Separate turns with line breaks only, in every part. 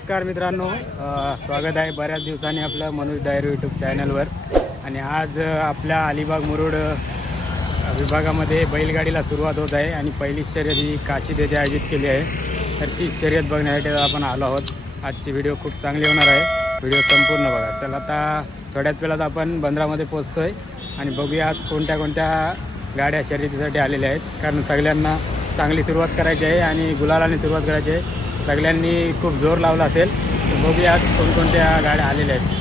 नमस्कार मित्रांनो स्वागत आहे बऱ्याच दिवसांनी आपलं मनोज डायरी यूट्यूब चॅनलवर आणि आज आपल्या अलिबाग मुरुड विभागामध्ये बैलगाडीला सुरुवात होत आहे आणि पहिली शर्यत ही काशीद येथे आयोजित केली आहे. तर ती शर्यत बघण्यासाठी आपण आलो आहोत. आजची व्हिडिओ खूप चांगली होणार आहे. व्हिडिओ संपूर्ण बघा. चला आता थोड्याच वेळात आपण बंदरामध्ये पोचतो आहे आणि बघूया आज कोणत्या कोणत्या गाड्या शर्यतीसाठी आलेल्या आहेत. कारण सगळ्यांना चांगली सुरुवात करायची आहे आणि गुलालाने सुरुवात करायची आहे. सगळ्यांनी खूप जोर लावला असेल तर बघूया आज कोणकोणत्या गाड्या आलेल्या आहेत.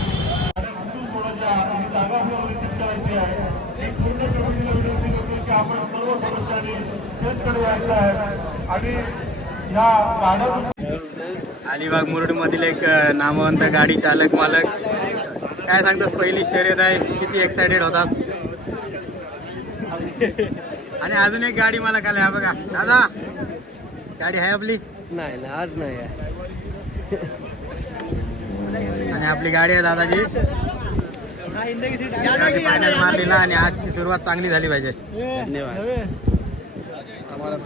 अलिबाग मुरुडमधील एक नामवंत गाडी चालक मालक. काय सांगतात पहिली शर्यत आहे किती एक्सायटेड होतात. आणि अजून एक गाडी मला काल आहे बघा. दादा गाडी आहे आपली.
नाही ना आज नाही आहे.
आणि आपली गाडी आहे दादाजी. फायनल मारलेला आणि आजची सुरुवात चांगली झाली पाहिजे.
धन्यवाद. आम्हाला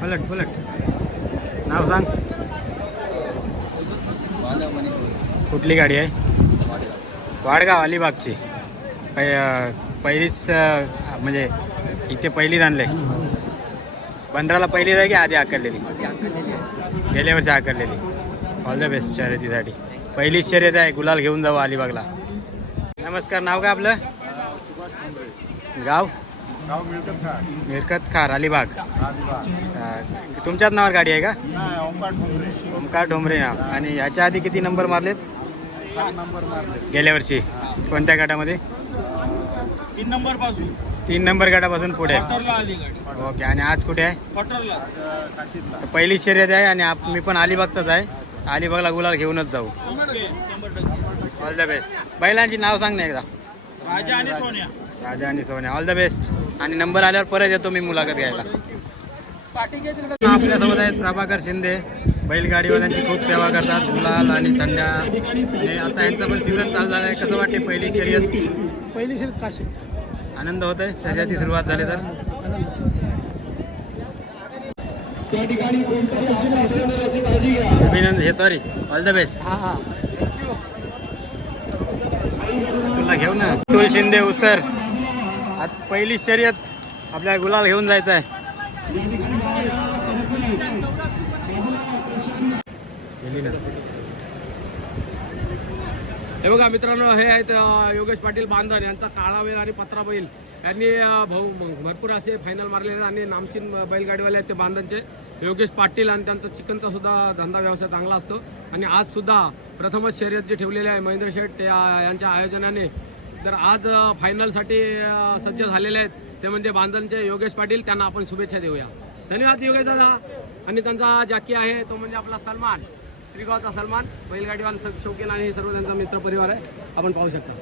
पलट पलट नाव सांग कुठली गाडी आहे? वाडगाव अलिबागची. पै पहिलीच अं, म्हणजे इथे पहिलीच आणलंय. बंदराला पहिलीच आहे की आधी आकारलेली? गेल्या वर्षी आकारलेली. ऑल द बेस्ट शर्यतीसाठी. पहिलीच शर्यत आहे गुलाल घेऊन जाऊ अलिबागला. नमस्कार नाव काय आपलं? गाव?
गाव मिळतात का
मिरकत खार अलिबाग. अं, तुमच्याच नावावर गाडी आहे का?
नाही ओंकार ठोंबरे.
ओमकार डोंबरे नाव. आणि ह्याच्या आधी किती नंबर मारलेत? गेल्या वर्षी कोणत्या गटामध्ये?
तीन नंबरपासून
तीन नंबर गटापासून पुढे. ओके आणि आज कुठे आहे? पहिली शर्यत आहे आणि आप मी पण अलिबागचाच आहे. अलिबागला गुलाल घेऊनच जाऊ. ऑल द बेस्ट बैलांची नाव सांग ना एकदा.
राजा आणि सोन्या.
राजा आणि सोन्या. ऑल द बेस्ट आणि नंबर आल्यावर परत येतो मी मुलाखत घ्यायला. आपल्यासोबत आहेत प्रभाकर शिंदे. बैलगाडीवाल्यांची खूप सेवा करतात. गुलाल आणि थंड्या. आणि आता यांचा पण सीझन चालू झाला आहे. कसं वाटते पहिली शर्यत?
पहिली शर्यत काशीत
आनंद होत आहे शर्यती सुरुवात झाली तर. अभिनंदन. हे सॉरी ऑल द बेस्ट तुला घेऊ ना. तुल शिंदे उसर. आज पहिली शर्यत आपल्या गुलाल घेऊन जायचं आहे गेली
हे बघा मित्रांनो हे आहेत योगेश पाटील बांधन यांचा काळा बैल आणि पत्रा बैल. यांनी भाऊ भरपूर असे फायनल मारलेले आहेत आणि नामचीन बैलगाडीवाले आहेत ते बांधणचे योगेश पाटील आणि त्यांचा चिकनचा सुद्धा धंदा व्यवसाय चांगला असतो. आणि आज सुद्धा प्रथमच शर्यत जे ठेवलेले आहे महेंद्र शेठ या- यांच्या आयोजनाने. तर आज फायनलसाठी सज्ज झालेले आहेत ते म्हणजे बांधणचे योगेश पाटील. त्यांना आपण शुभेच्छा देऊया. धन्यवाद योगेश दादा. आणि त्यांचा जॅकी आहे तो म्हणजे आपला सलमान. श्रीगावचा सलमान बैलगाडीवाला स- शौकीन आणि सर्व त्यांचा मित्र परिवार आहे. आपण पाहू शकता.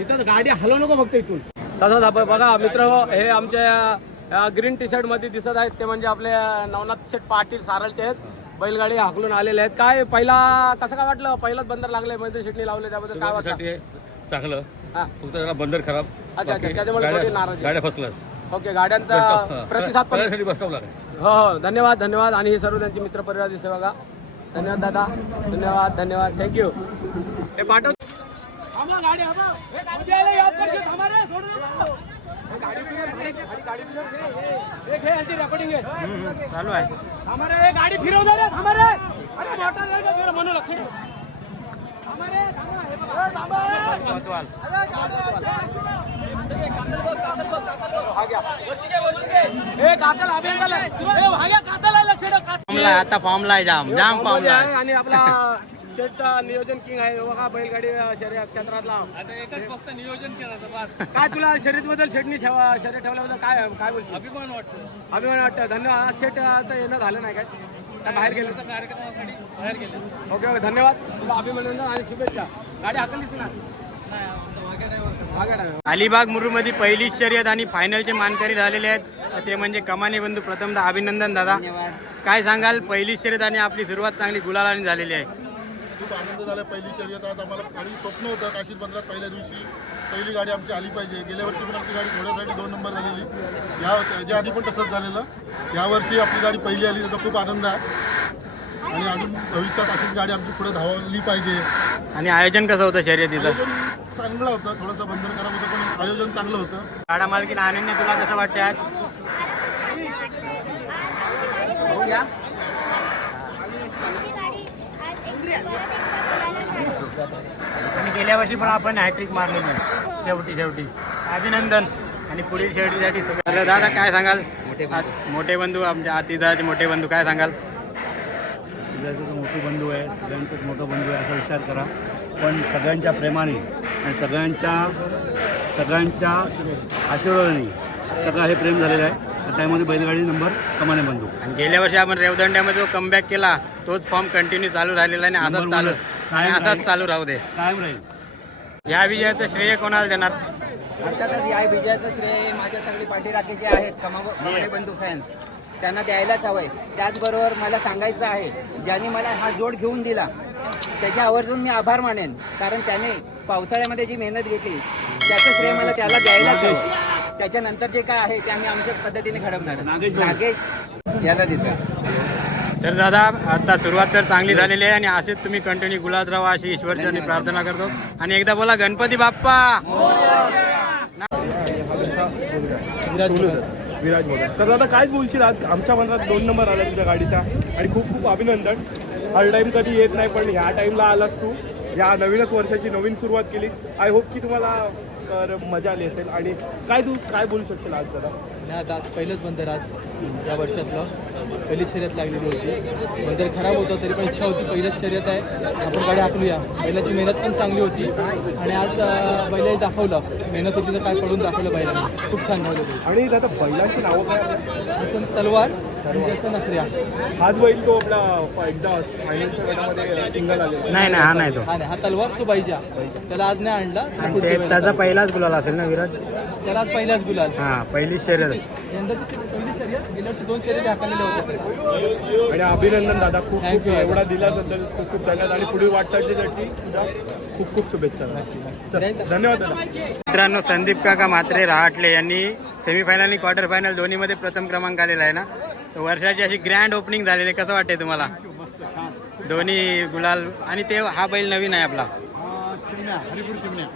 इथं गाडी हलवू नको फक्त इथून. तसंच आपण बघा मित्र हे आमच्या ग्रीन टी शर्टमध्ये दिसत आहेत. ते म्हणजे आपले नवनाथ शेठ पाटील सारळचे आहेत. बैलगाडी हाकलून आलेले आहेत. काय पहिला कसं काय वाटलं? पहिलाच बंदर लागले महेंद्र शेटणी लावले त्याबद्दल काय वाटतं?
चांगलं.
हा.
फक्त जरा बंदर खराब.
अच्छा त्याच्यामुळे थोडी नाराजी.
गाड्या फर्स्ट क्लास
ओके गाड्यांचा प्रतिसाद पण हो हो. धन्यवाद धन्यवाद. आणि हे सर्व त्यांचे मित्र परिवार दिसते बघा. धन्यवाद दादा धन्यवाद धन्यवाद थँक्यू हे पाठव
चालू आहे
हमारे गाडी फिरव हमारे अरे मोटर आहे लक्ष हमारे थांबा, हे बघा. कातल ए, कातल कातल.
फॉर्मला आता फॉर्मला आहे जाम जाम फॉर्मला
आहे. आणि आपला शेटचा नियोजन किंग आहे बघा बैलगाडी शर्यत क्षेत्रातला.
आता एकच फक्त नियोजन केलं बस.
काय तुला शर्यतीबद्दल शेटनी ठेवा शर्यत ठेवल्याबद्दल काय काय बोलशील?
अभिमान वाटतो.
अभिमान वाटतं धन्यवाद. शेटचं येणं झालं नाही काय? काय बाहेर गेलं?
कार्यक्रमासाठी बाहेर गेले.
Okay okay. धन्यवाद. तुला अभिनंदन आणि शुभेच्छा. गाडी हाकलीच ना?
अलिबाग मुरुडमध्ये पहिली शर्यत आणि फायनलचे मानकरी झालेले आहेत. ते म्हणजे कमाने बंधू प्रथमतः अभिनंदन दादा. काय सांगाल? पहिली शर्यत आणि आपली सुरुवात चांगली गुलालाने झालेली आहे.
खूप आनंद झाला पहिली शर्यत. आज आम्हाला आणि स्वप्न होतं. काशीत बंदरात पहिल्या दिवशी पहिली गाडी आमची आली पाहिजे. गेल्या वर्षी पण आपली गाडी घोड्यासाठी दोन नंबर झालेली. या याच्या आधी पण तसंच झालेलं. यावर्षी आपली गाडी पहिली आली. त्याचा खूप आनंद आहे. आणि अजून भविष्यात अशीच गाडी आमची पुढे धावली पाहिजे.
आणि आयोजन कसं होतं शर्यतीचं?
चांगलं होतं. थोडंसं बंधन खराब होतं पण आयोजन चांगलं होतं.
गाडा मालकीन अनन्य तुला कसं वाटते आज? आणि गेल्या वर्षी पण आपण हॅट्रिक मारली नाही. शेवटी शेवटी. अभिनंदन. आणि पुढील शेवटीसाठी दादा काय सांगाल? मोठे बंधू. आमच्या आतिदाचे मोठे बंधू काय सांगाल?
जो मोठा बंधू आहे सगळ्यांचाच मोठा बंधू आहे असा विचार करा. पण सगळ्यांच्या प्रेमाने आणि सगळ्यांच्या सगळ्यांच्या आशीर्वादाने सगळं हे प्रेम झालेलं आहे. त्यामध्ये बैलगाडी नंबर कमाने बंधू.
आणि गेल्या वर्षी आपण रेवदंड्यामध्ये जो कमबॅक केला तोच फॉर्म कंटिन्यू चालू राहिलेला आहे आणि असाच चालू आणि असाच चालू राहू दे.
कायम राहील.
या विजयाचं श्रेय कोणाला देणार?
अर्थातच या विजयाचं श्रेय माझ्या सगळे पाठीराखेचे आहेत. कमा कमाने बंधू फॅन्स त्यांना द्यायलाच हवंय. त्याचबरोबर मला सांगायचं आहे ज्यांनी मला हा जोड घेऊन दिला त्याच्या आवर्जून मी आभार मानेन. कारण त्याने पावसाळ्यामध्ये जी मेहनत घेतली त्याचं श्रेय मला त्याला द्यायलाच हवं. त्याच्यानंतर जे काय आहे ते आम्ही आमच्या पद्धतीने घडवणार.
नागेश
नागेश याला देतो
तर दादा आता सुरुवात तर चांगली झालेली आहे आणि असेच तुम्ही कंटिन्यू गुलाब राहा अशी ईश्वरचरणी प्रार्थना करतो. आणि एकदा बोला गणपती बाप्पा!
विराज तर दादा काय बोलशील आज? आमच्या मनात दोन नंबर आला तुझ्या गाडीचा. आणि खूप खूप अभिनंदन. हर टाईम कधी येत नाही पण ह्या टाईमला आलास तू. या नवीनच वर्षाची नवीन सुरुवात केलीस. आय होप की तुम्हाला तर मजा आली असेल. आणि काय तू काय बोलू शकशील आज दादा
नाही आता आज पहिलंच बंदर आज या वर्षातलं. पहिली शर्यत लागलेली होती. बंदर खराब होतं तरी पण इच्छा होती. पहिलंच शर्यत आहे. आपण गाडी हाकलूया. बैलाची मेहनत पण चांगली होती. आणि आज अं, बैलाने दाखवलं. मेहनत होती तर काय पडून दाखवलं बैलाने खूप छान ते.
आणि दादा बैलांची नावं काय?
तलवार नखऱ्या.
हाच बैल तो आपला एकदा फायनलच्या गटामध्ये सिंगल
नाही नाही हा नाही तो.
हा नाही हा तलवार तो पाहिजा त्याला आज नाही आणला.
आणि ते. त्याचा पहिलाच गुलाल असेल ना विराज
त्याला आज पहिल्याच गुलाल.
हा पहिली शर्यत.
यंदाची ती पहिली शर्यत गेल्या वर्षी दोन शर्यती हाकलेल्या होत्या.
आणि अभिनंदन दादा खूप
Thank
खूप
you.
एवढा दिल्याबद्दल खूप खूप धन्यवाद आणि पुढील वाटचालीसाठी खूप खूप शुभेच्छा चल, धन्यवाद दादा.
मित्रांनो संदीप काका म्हात्रे रहाटले यांनी सेमीफायनल आणि क्वार्टर फायनल दोन्हीमध्ये प्रथम क्रमांक आलेला आहे ना? तर वर्षाची अशी ग्रँड ओपनिंग झालेली आहे. कसं वाटते तुम्हाला? दोन्ही गुलाल आणि ते हा बैल नवीन आहे आपला.
चिमण्या हरिपूर चिमण्या.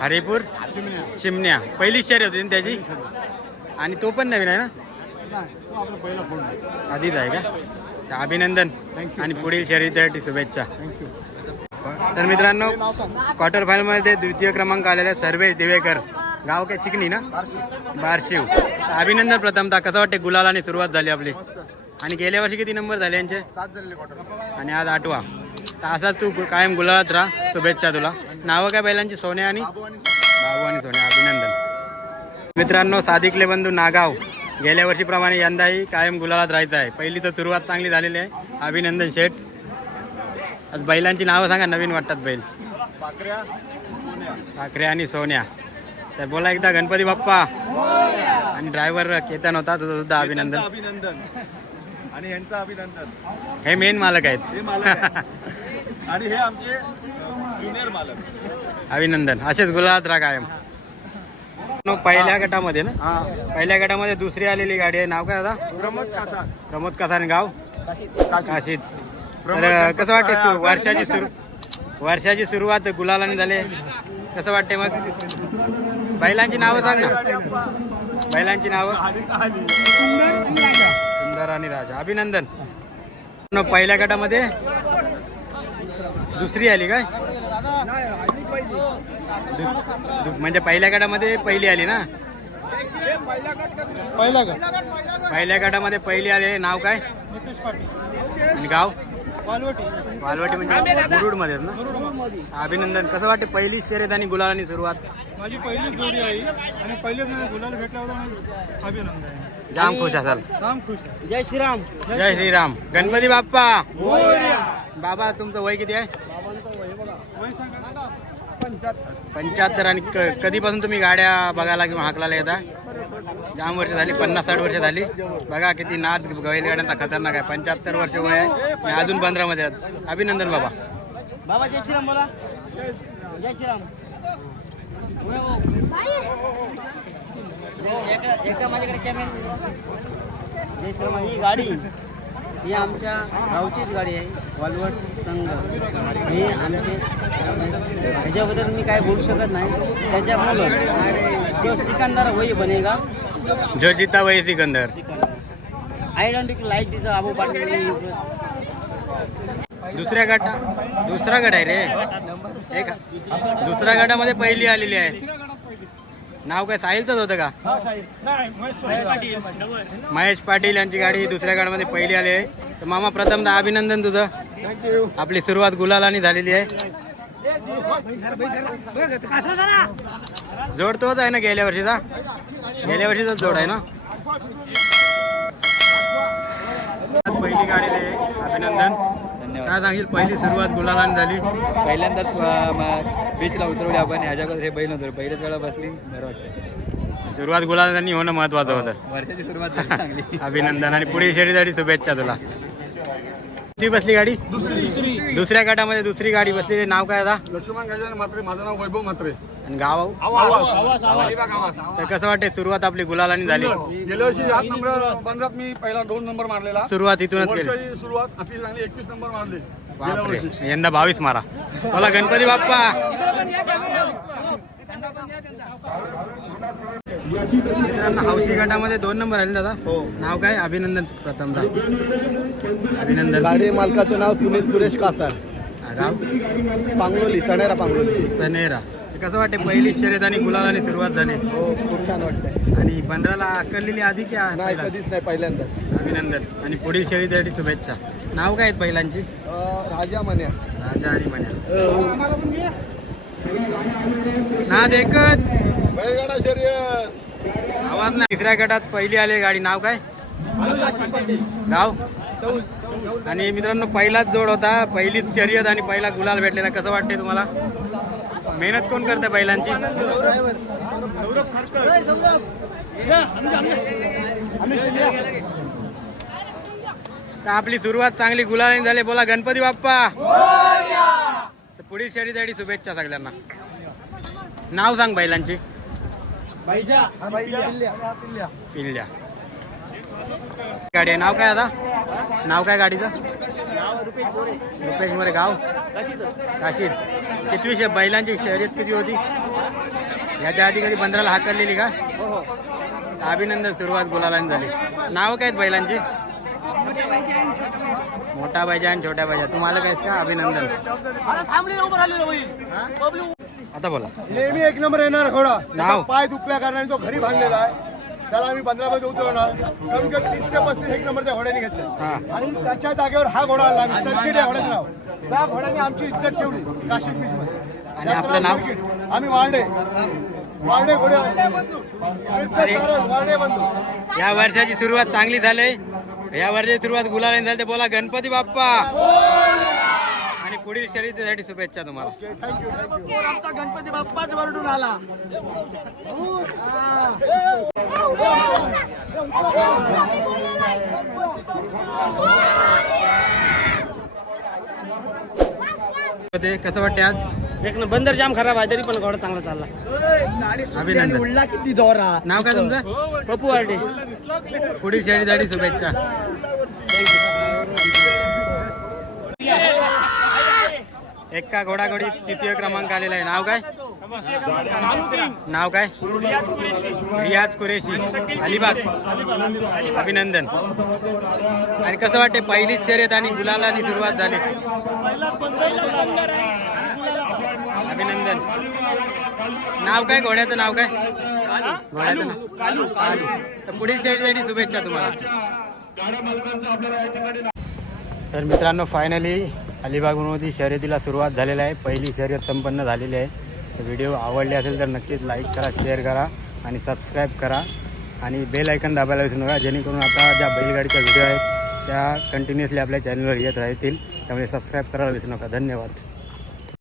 हरिपूर
चिमण्या.
चिमण्या. पहिली शर्यत होती ना त्याची? आणि तो पण नवीन आहे ना?
आपला पहिला फोन
आधीच आहे का? तर अभिनंदन आणि पुढील शर्यतीसाठी शुभेच्छा. तर मित्रांनो क्वार्टर फायनलमध्ये द्वितीय क्रमांक आलेला सर्वेश दिवेकर. गाव काय? चिकनी ना? बारशिव अभिनंदन प्रथमतः कसं वाटते गुलालाने सुरुवात झाली आपली? आणि गेल्या वर्षी किती नंबर झाले यांचे? आणि आज आठवा. तर असाच तू कायम गुलालात राहा. शुभेच्छा तुला. नावं काय बैलांची? सोन्या आणि?
बाबू आणि
बाबू आणि सोन्या. अभिनंदन. मित्रांनो सादिकले बंधू नागाव. गेल्या वर्षीप्रमाणे यंदाही कायम गुलालात राहायचं आहे. पहिली तर सुरुवात चांगली झालेली आहे. अभिनंदन शेठ. आज बैलांची नावं सांगा नवीन वाटतात बैल. ठाकरे आणि सोन्या. तर बोला एकदा गणपती बाप्पा. आणि ड्रायव्हर केतन होता तुझं सुद्धा अभिनंदन.
अभिनंदन आणि यांचं अभिनंदन.
हे मेन मालक आहेत.
आणि हे आमचे ज्युनियर मालक.
अभिनंदन. असेच गुलाबात राहा कायम. पहिल्या गटामध्ये ना? पहिल्या गटामध्ये दुसरी आलेली गाडी आहे. नाव काय दादा?
प्रमोद कासा
प्रमोद कसान गाव? काशीत. तर कसं वाटते सु- वर्षाची सुरू वर्षाची सुरुवात गुलालाने झाले. कसं वाटते मग? बैलांची नावं सांग ना. बैलांची नावं. सुंदर आणि राजा. अभिनंदन. न, पहिल्या गटामध्ये दुसरी आली काय? म्हणजे पहिल्या गटामध्ये पहिली आली ना?
पहिला का
पहिल्या गटामध्ये पहिली आली नाव काय? आणि गाव? वालवटी म्हणजे मुरुडमध्ये ना? अभिनंदन. कसं वाटते? पहिली शर्यत आणि गुलालानी सुरुवात.
माझी पहिली जोडी आहे. आणि पहिलेच गुलाल भेटल्यावर अभिनंदन
जाम खुश असाल.
राम खुश
जय श्रीराम.
जय श्रीराम. गणपती बाप्पा. बाबा तुमचं वय किती आहे? पंच्याहत्तर पंच्याहत्तर आणि क- कधीपासून तुम्ही गाड्या बघायला किंवा हाकलायला येता? जाम वर्ष झाली पन्नास साठ वर्ष झाली. बघा किती नाद बैलगाड्यांचा खतरनाक आहे. पंच्याहत्तर वर्ष वय आहे. आणि अजून पंधरामध्ये आहेत. अभिनंदन बाबा.
बाबा जय श्रीराम बोला. जय श्रीराम. हो, एका माझ्याकडे कॅमेरा जय श्रीराम. ही गाडी ही आमच्या गावचीच गाडी आहे. वालवड. संघ. ही आमचे ह्याच्याबद्दल मी काय बोलू शकत नाही. त्याच्यामुळं तो सिकंदर वही बनेगा.
जो जिता वही Sikandar.
I don't like this Abu Patil
दुसऱ्या गटा दुसरा गट आहे रे. का? दुसऱ्या गटामध्ये पहिली आलेली आहे. नाव काय? साहिलच होतं का? महेश पाटील यांची गाडी दुसऱ्या गटामध्ये पहिली आली आहे. तर मामा प्रथमतः अभिनंदन तुझं. आपली सुरुवात गुलालानी झालेली आहे. जोड तोच आहे ना गेल्या वर्षीचा? गेल्या वर्षीचाच जोड आहे ना? पहिली गाडी आहे अभिनंदन. काय सांगशील पहिली सुरुवात गुलालानी झाली?
पहिल्यांदाच बीचला उतरवले आपण. ह्याच्याकडे हे बैल नव्हतं. पहिल्याच वेळा बसली. बरं वाटतं
सुरुवात गुलालांनी होणं महत्वाचं होतं.
वर्षाची सुरुवात चांगली.
अभिनंदन आणि पुढे शरीरासाठी शुभेच्छा तुला. किती बसली गाडी? दुसऱ्या गटामध्ये दुसरी गाडी बसलेली नाव काय आता
लक्ष्मण गजानन म्हात्रे माझं नाव वैभव म्हात्रे
आणि गाव तर कसं वाटते सुरुवात आपली गुलालानी झाली.
गेल्या वर्षी ह्याच नंबर बंदात मी पहिला दोन नंबर मारलेला.
सुरुवात इथूनच केली.
सुरुवात अति चांगली. एकवीस नंबर मारले.
बापरे. यंदा बावीस मारा. बोला गणपती बाप्पा. मित्रांनो हौशी गटामध्ये दोन नंबर आले दादा. नाव काय? अभिनंदन प्रथमदा अभिनंदन.
गाडी मालकाचं नाव सुनील सुरेश कासार.
हा, गाव?
पांगलोली चणेरा पांगलोली.
सनेरा तर कसं वाटते पहिली शर्यत आणि गुलालाने सुरुवात झाली.
हो खूप छान वाटतंय.
आणि पंधराला आकललेली आधी की
नाही? कधीच नाही पहिल्यांदा.
अभिनंदन. आणि पुढील शर्यतीसाठी शुभेच्छा. नाव काय आहेत पहिलांची
राजा म्हण्या
राजा आणि मन्या. नाद एकच.
बैलगाडा शर्यत.
आवाज नाही. तिसऱ्या गटात पहिली आली गाडी. नाव काय? गाव? आणि मित्रांनो पहिलाच जोड होता. पहिलीच शर्यत आणि पहिला गुलाल भेटलेला. कसं वाटते तुम्हाला? मेहनत कोण करते बैलांची तर आपली सुरुवात चांगली गुलालाने झाली. बोला गणपती बाप्पा. पुढील शर्यतीसाठी शुभेच्छा सगळ्यांना. नाव सांग बैलांची पिल्ल्या. गाडी आहे. नाव काय आता? नाव काय गाडीचं? रुपेश मोरे गाव. काशीद. कितवी शे बैलांची शर्यत किती होती? याच्या आधी कधी पंधराला हाकललेली का? अभिनंदन. सुरुवात गुलालाने झाली. नाव काय आहेत बैलांची? मोठा पाहिजे आणि छोट्या पाहिजे तुम्हाला काय का अभिनंदन. आता बोला.
नेहमी एक नंबर येणार घोडा.
नाव?
पाय दुखल्या कारणाने तो घरी बांधलेला आहे. त्याला आम्ही पंधरा मध्ये उतरवणार. कमी कमी तीस ते पस्तीस एक नंबर त्या घोड्याने घेतले.
हा.
आणि त्याच्या जागेवर हा घोडा आला. आम्ही सर्किट या घोड्याचं नाव. त्या घोड्याने आमची इज्जत ठेवली काशीद बीच मध्ये
आणि आपलं नाव?
आम्ही वार्डे. वार्डे घोडे. विरुद्ध वार्डे बंधू.
या वर्षाची सुरुवात चांगली झाली. या वर्षाची सुरुवात गुलालाने झाली. ते बोला गणपती बाप्पा. पुढील शर्यतीसाठी शुभेच्छा तुम्हाला.
आमचा गणपती बाप्पाच वरडून आला.
ते कसं वाटते आज?
एक बंदर जाम खराब आहे तरी पण घोडा चांगला चालला.
अभिनंदन.
उडला किती जोरा.
नाव काय तुमचं?
पप्पू वार्डे
पुढील शर्यतीसाठी शुभेच्छा. एका घोडाघोडी तृतीय क्रमांक आलेला आहे. नाव काय? नाव काय? रियाज कुरेशी. अलिबाग. अभिनंदन. आणि कसं वाटते पहिलीच शर्यत आणि गुलालानी सुरुवात झाली. अभिनंदन. नाव काय? घोड्याचं नाव काय? घोड्याचं नाव. तर पुढील शर्यतीसाठी शुभेच्छा तुम्हाला. तर मित्रांनो फायनली अलिबाग अलिबागमध्ये शर्यतीला सुरुवात झालेली आहे. पहिली शर्यत संपन्न झालेली आहे. तर व्हिडिओ आवडले असेल तर नक्कीच लाईक करा शेअर करा आणि सबस्क्राईब करा. आणि बेल ऐकन दाबायला विसरू नका जेणेकरून आता ज्या बैलगाडीच्या व्हिडिओ आहेत त्या कंटिन्युअसली आपल्या चॅनलवर येत राहतील. त्यामुळे सबस्क्राईब करायला विसरू नका. धन्यवाद.